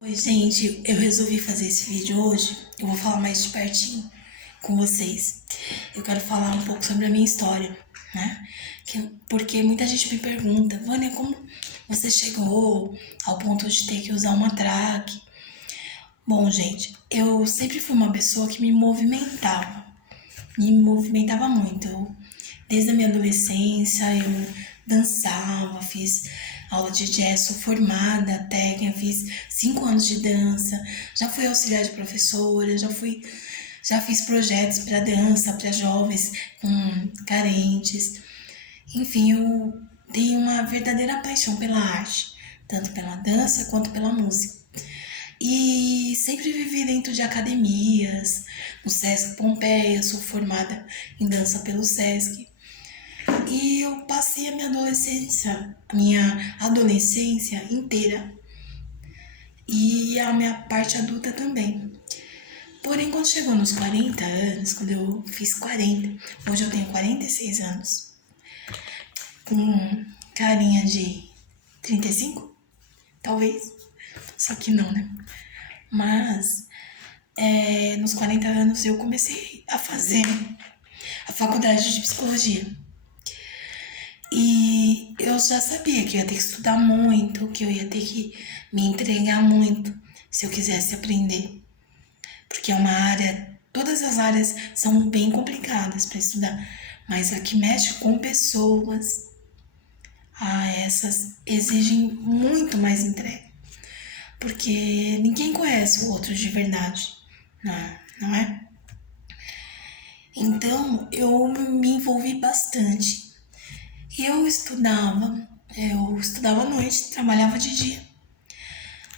Oi, gente, eu resolvi fazer esse vídeo hoje. Eu vou falar mais de pertinho com vocês. Eu quero falar um pouco sobre a minha história, né? Porque muita gente me pergunta, Vânia, como você chegou ao ponto de ter que usar uma traque? Bom, gente, eu sempre fui uma pessoa que me movimentava muito. Desde a minha adolescência, eu dançava, fiz aula de jazz, sou formada técnica, fiz 5 anos de dança, já fui auxiliar de professora, já fiz projetos para dança, para jovens com carentes. Enfim, eu tenho uma verdadeira paixão pela arte, tanto pela dança quanto pela música. E sempre vivi dentro de academias, no Sesc Pompeia, sou formada em dança pelo Sesc. E eu passei a minha adolescência inteira e a minha parte adulta também. Porém, quando chegou nos 40 anos, quando eu fiz 40, hoje eu tenho 46 anos, com carinha de 35, talvez, só que não, né? Mas nos 40 anos eu comecei a fazer a faculdade de psicologia. E eu já sabia que eu ia ter que estudar muito, que eu ia ter que me entregar muito se eu quisesse aprender. Porque é uma área, todas as áreas são bem complicadas para estudar, mas a que mexe com pessoas, essas exigem muito mais entrega. Porque ninguém conhece o outro de verdade, não é? Então eu me envolvi bastante. E eu estudava à noite, trabalhava de dia.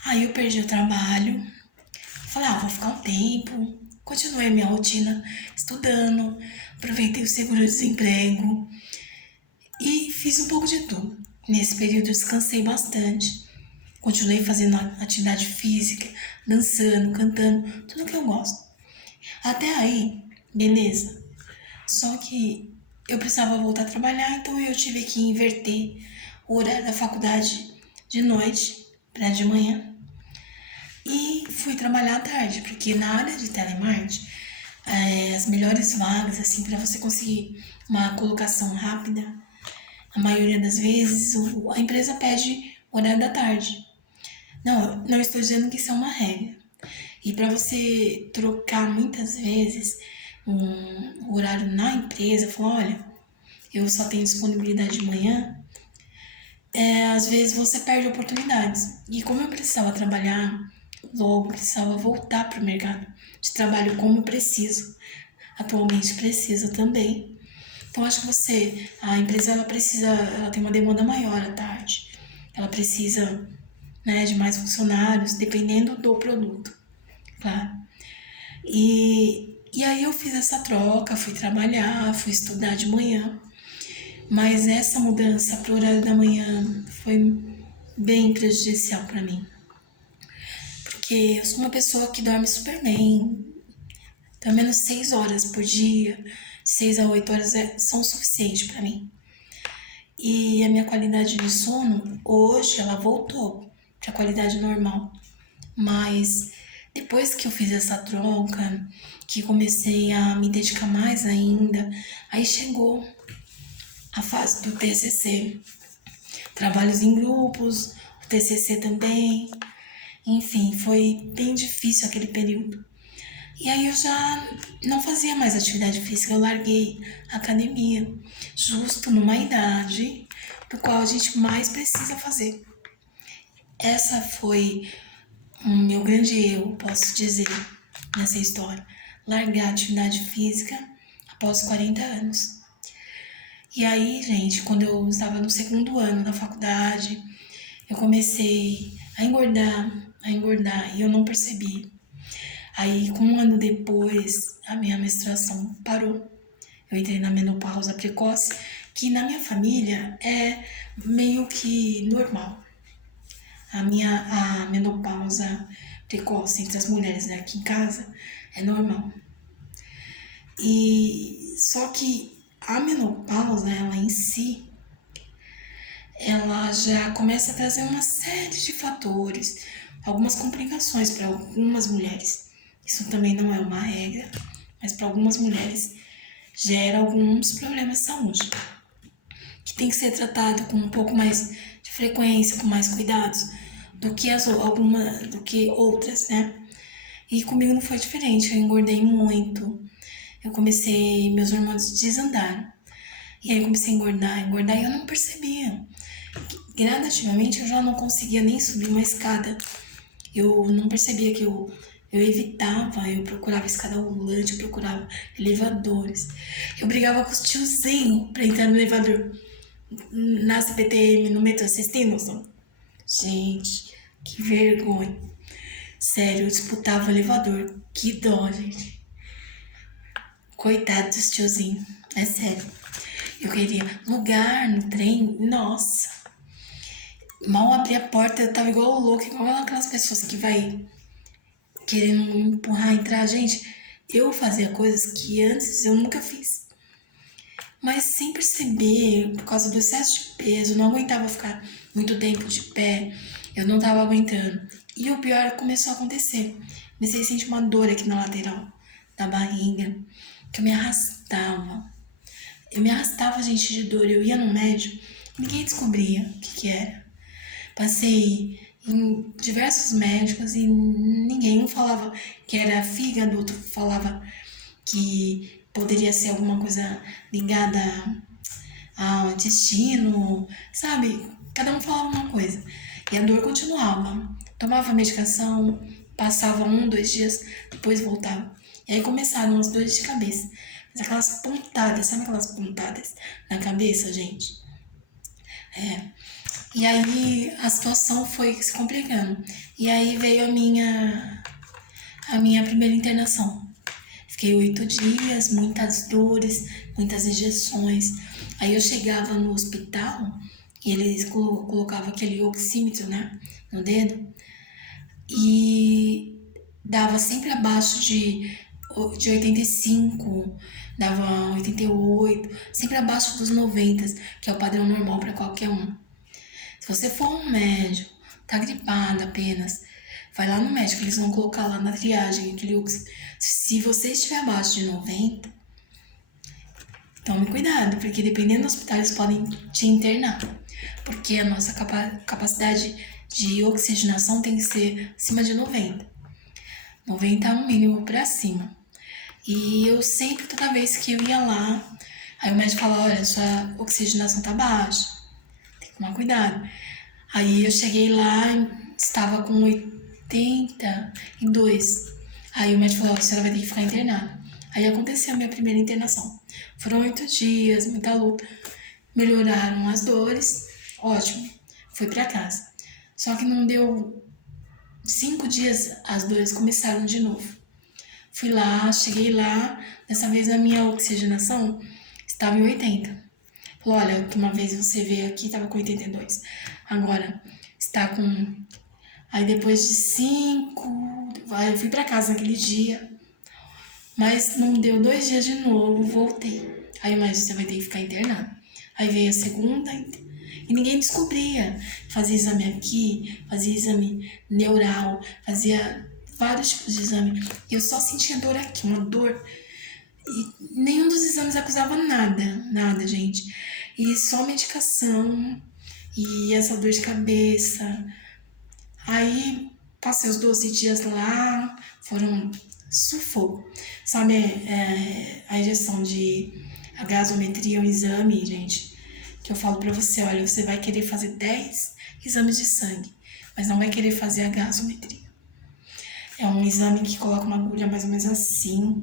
Aí eu perdi o trabalho, falei, vou ficar um tempo. Continuei minha rotina estudando, aproveitei o seguro-desemprego e fiz um pouco de tudo. Nesse período eu descansei bastante. Continuei fazendo atividade física, dançando, cantando, tudo que eu gosto. Até aí, beleza. Só que eu precisava voltar a trabalhar, então eu tive que inverter o horário da faculdade de noite para de manhã. E fui trabalhar à tarde, porque na área de telemarketing, as melhores vagas, assim, para você conseguir uma colocação rápida, a maioria das vezes a empresa pede o horário da tarde. Não estou dizendo que isso é uma regra. E para você trocar muitas vezes um horário na empresa, falar, olha, eu só tenho disponibilidade de manhã, às vezes você perde oportunidades. E como eu precisava trabalhar, logo precisava voltar para o mercado de trabalho como preciso. Atualmente precisa também. Então acho que a empresa ela tem uma demanda maior à tarde. Ela precisa, né, de mais funcionários, dependendo do produto, claro. E aí eu fiz essa troca, fui trabalhar, fui estudar de manhã. Mas essa mudança para o horário da manhã foi bem prejudicial para mim. Porque eu sou uma pessoa que dorme super bem, pelo menos 6 horas por dia, 6 a 8 horas são suficientes para mim. E a minha qualidade de sono, hoje, ela voltou para a qualidade normal. Mas depois que eu fiz essa troca, que comecei a me dedicar mais ainda, aí chegou a fase do TCC, trabalhos em grupos, o TCC também, enfim, foi bem difícil aquele período. E aí eu já não fazia mais atividade física, eu larguei a academia, justo numa idade do qual a gente mais precisa fazer. Essa foi o meu grande erro, posso dizer, nessa história. Largar a atividade física após 40 anos. E aí, gente, quando eu estava no segundo ano da faculdade, eu comecei a engordar, e eu não percebi. Aí, com um ano depois, a minha menstruação parou. Eu entrei na menopausa precoce, que na minha família é meio que normal. A menopausa precoce entre as mulheres, né, aqui em casa é normal. E só que a menopausa, ela em si, ela já começa a trazer uma série de fatores, algumas complicações para algumas mulheres. Isso também não é uma regra, mas para algumas mulheres gera alguns problemas de saúde, que tem que ser tratado com um pouco mais de frequência, com mais cuidados do que outras, né? E comigo não foi diferente, eu engordei muito. Eu comecei, meus hormônios desandaram. E aí eu comecei a engordar e eu não percebia. Gradativamente eu já não conseguia nem subir uma escada. Eu não percebia que eu evitava, eu procurava escada rolante, eu procurava elevadores. Eu brigava com os tiozinhos pra entrar no elevador. Na CPTM, no metrô, vocês têm noção? Gente, que vergonha. Sério, eu disputava o elevador. Que dó, gente. Coitado dos tiozinhos. É sério. Eu queria lugar no trem. Nossa. Mal abri a porta, eu tava igual louco, igual aquelas pessoas que vai querendo me empurrar, entrar. Gente, eu fazia coisas que antes eu nunca fiz. Mas sem perceber, por causa do excesso de peso, eu não aguentava ficar muito tempo de pé. Eu não tava aguentando. E o pior começou a acontecer. Comecei a sentir uma dor aqui na lateral da barriga, que eu me arrastava. Eu me arrastava, gente, de dor. Eu ia no médico, ninguém descobria o que era. Passei em diversos médicos e ninguém, um falava que era fígado, outro falava que poderia ser alguma coisa ligada ao intestino, sabe? Cada um falava uma coisa. E a dor continuava. Tomava medicação, passava 1, 2 dias, depois voltava. E aí começaram as dores de cabeça. Mas aquelas pontadas, sabe aquelas pontadas na cabeça, gente? É. E aí a situação foi se complicando. E aí veio a minha primeira internação. Fiquei 8 dias, muitas dores, muitas injeções. Aí eu chegava no hospital e eles colocavam aquele oxímetro, né, no dedo e dava sempre abaixo de 85, dava 88, sempre abaixo dos 90, que é o padrão normal para qualquer um. Se você for um médico, tá gripado apenas, vai lá no médico, eles vão colocar lá na triagem aquele oxímetro. Se você estiver abaixo de 90, tome cuidado, porque dependendo do hospital eles podem te internar. Porque a nossa capacidade de oxigenação tem que ser acima de 90. 90 é o mínimo para cima. E eu sempre, toda vez que eu ia lá, aí o médico fala, olha, sua oxigenação tá baixa, tem que tomar cuidado. Aí eu cheguei lá e estava com 82. Aí o médico falou, a senhora vai ter que ficar internada. Aí aconteceu a minha primeira internação. Foram 8 dias, muita luta. Melhoraram as dores, ótimo. Fui pra casa. Só que não deu 5 dias, as dores começaram de novo. Fui lá, cheguei lá, dessa vez a minha oxigenação estava em 80. Falou, olha, a última vez você veio aqui estava com 82. Agora está com... Aí depois de 5, eu fui pra casa naquele dia, mas não deu 2 dias de novo, voltei. Aí o médico, você vai ter que ficar internado. Aí veio a segunda e ninguém descobria. Fazia exame aqui, fazia exame neural, fazia vários tipos de exame. E eu só sentia dor aqui, uma dor. E nenhum dos exames acusava nada, gente. E só medicação e essa dor de cabeça. Aí passei os 12 dias lá, foram sufoco. Sabe, a injeção a gasometria é um exame, gente, que eu falo pra você, olha, você vai querer fazer 10 exames de sangue, mas não vai querer fazer a gasometria. É um exame que coloca uma agulha mais ou menos assim,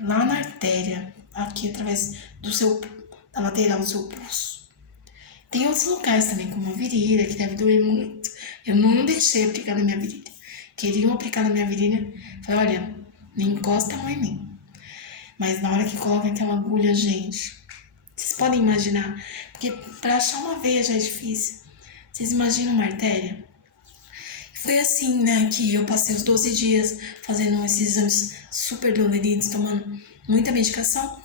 lá na artéria, aqui através da lateral do seu pulso. Tem outros locais também, como a virilha, que deve doer muito. Eu não deixei aplicar na minha virilha. Queriam aplicar na minha virilha, falei, olha, não encosta em mim. Mas na hora que coloca aquela agulha, gente, vocês podem imaginar, porque pra achar uma veia já é difícil. Vocês imaginam uma artéria? Foi assim, né, que eu passei os 12 dias fazendo esses exames super doloridos, tomando muita medicação,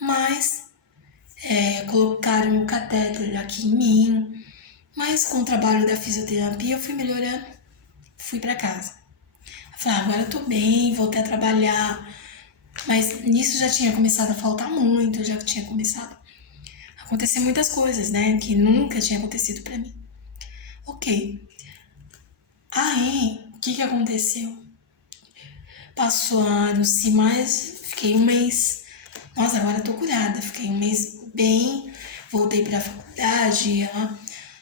mas colocaram o catéter aqui em mim, mas com o trabalho da fisioterapia eu fui melhorando. fui pra casa. Eu falei, agora eu tô bem, voltei a trabalhar. Mas nisso já tinha começado a faltar muito, já tinha começado a acontecer muitas coisas, né? Que nunca tinha acontecido pra mim. Ok. Aí, o que aconteceu? Passaram-se mais, fiquei um mês. Nossa, agora eu tô curada. Fiquei um mês bem, voltei pra faculdade.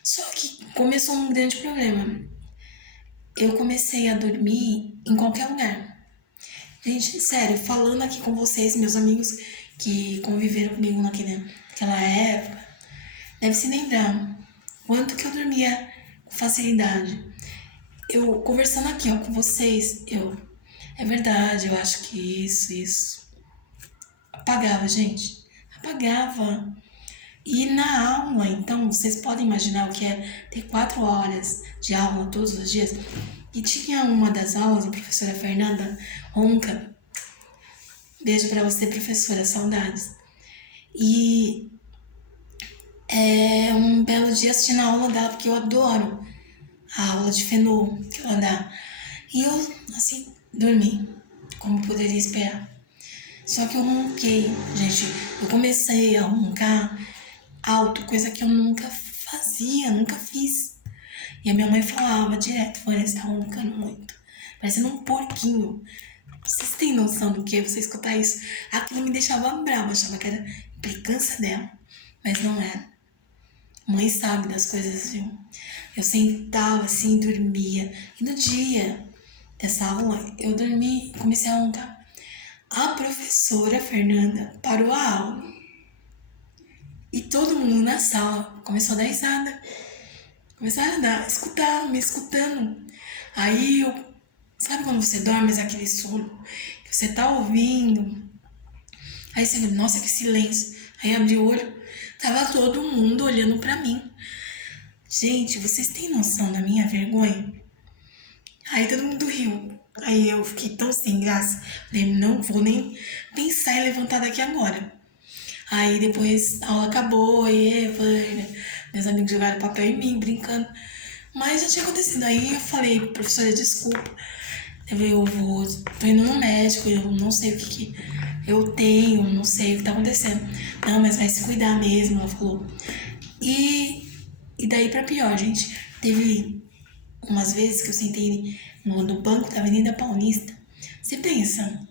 Só que começou um grande problema. Eu comecei a dormir em qualquer lugar. Gente, sério, falando aqui com vocês, meus amigos que conviveram comigo naquela época, deve se lembrar quanto que eu dormia com facilidade. Eu conversando aqui ó, com vocês, é verdade, eu acho que isso. Apagava, gente. Apagava. E na aula, então, vocês podem imaginar o que é ter 4 horas de aula todos os dias. E tinha uma das aulas, a professora Fernanda Ronca. Beijo pra você, professora, saudades. E é um belo dia assistindo a aula dela, porque eu adoro a aula de Fenô que ela dá. E eu, assim, dormi, como poderia esperar. Só que eu ronquei, gente. Eu comecei a roncar alto, coisa que eu nunca fazia, nunca fiz. E a minha mãe falava direto, Vanessa, tá roncando muito, parecendo um porquinho. Vocês têm noção do que é você escutar isso? Aquilo me deixava brava, achava que era implicância dela, mas não era. Mãe sabe das coisas, viu? Eu sentava assim, dormia. E no dia dessa aula, eu dormi, comecei a roncar. A professora Fernanda parou a aula e todo mundo na sala começou a dar risada. Começaram a dar, escutar, me escutando. Aí eu, sabe quando você dorme, mas aquele sono que você tá ouvindo? Aí você, nossa, que silêncio. Aí abri o olho, tava todo mundo olhando pra mim. Gente, vocês têm noção da minha vergonha? Aí todo mundo riu. Aí eu fiquei tão sem graça. Falei, não vou nem pensar em levantar daqui agora. Aí depois a aula acabou, e meus amigos jogaram papel em mim, brincando. Mas já tinha acontecido. Aí eu falei, professora, desculpa. Tô indo no médico, eu não sei o que eu tenho, não sei o que tá acontecendo. Não, mas vai se cuidar mesmo, ela falou. E daí pra pior, gente. Teve umas vezes que eu sentei no banco da Avenida Paulista. Você pensa,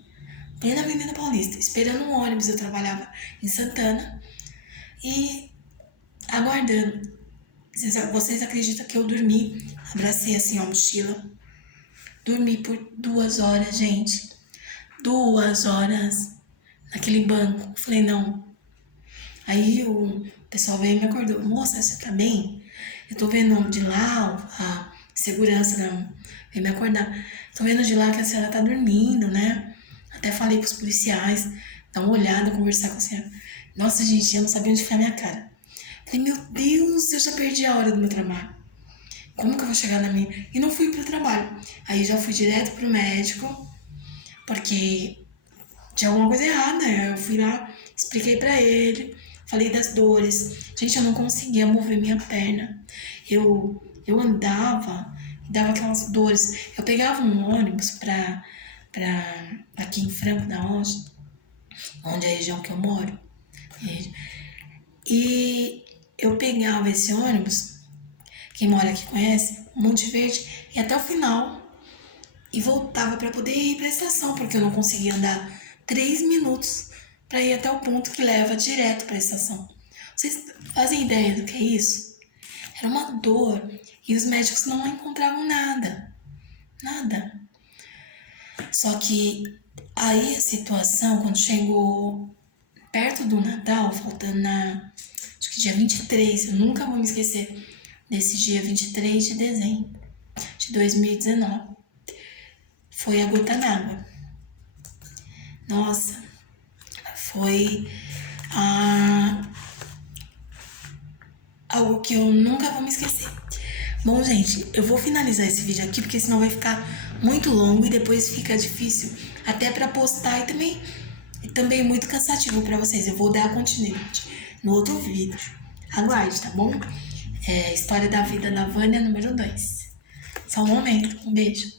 plena Avenida Paulista, esperando um ônibus, eu trabalhava em Santana. E aguardando. Vocês acreditam que eu dormi? Abracei assim a mochila. Dormi por 2 horas, gente. 2 horas naquele banco. Falei, não. Aí o pessoal veio e me acordou. Moça, você tá bem? Eu tô vendo de lá, a segurança veio me acordar. Tô vendo de lá que a senhora tá dormindo, né? Até falei pros policiais, dar uma olhada, conversar com a senhora. Nossa, gente, eu não sabia onde ficar a minha cara. Falei, meu Deus, eu já perdi a hora do meu trabalho. Como que eu vou chegar na minha... E não fui pro trabalho. Aí já fui direto pro médico, porque tinha alguma coisa errada. Eu fui lá, expliquei pra ele, falei das dores. Gente, eu não conseguia mover minha perna. Eu andava e dava aquelas dores. Eu pegava um ônibus pra aqui em Franco da Rocha, onde é a região que eu moro. E eu pegava esse ônibus, quem mora aqui conhece, Monte Verde, e até o final. E voltava para poder ir para a estação, porque eu não conseguia andar 3 minutos para ir até o ponto que leva direto para a estação. Vocês fazem ideia do que é isso? Era uma dor e os médicos não encontravam nada. Nada. Só que aí a situação, quando chegou perto do Natal, faltando acho que dia 23, eu nunca vou me esquecer desse dia 23 de dezembro de 2019. Foi a gota d'água. Nossa, foi algo que eu nunca vou me esquecer. Bom, gente, eu vou finalizar esse vídeo aqui, porque senão vai ficar muito longo e depois fica difícil até para postar e também muito cansativo para vocês. Eu vou dar continuidade no outro vídeo. Aguarde, tá bom? História da vida da Vânia número 2. Só um momento. Um beijo.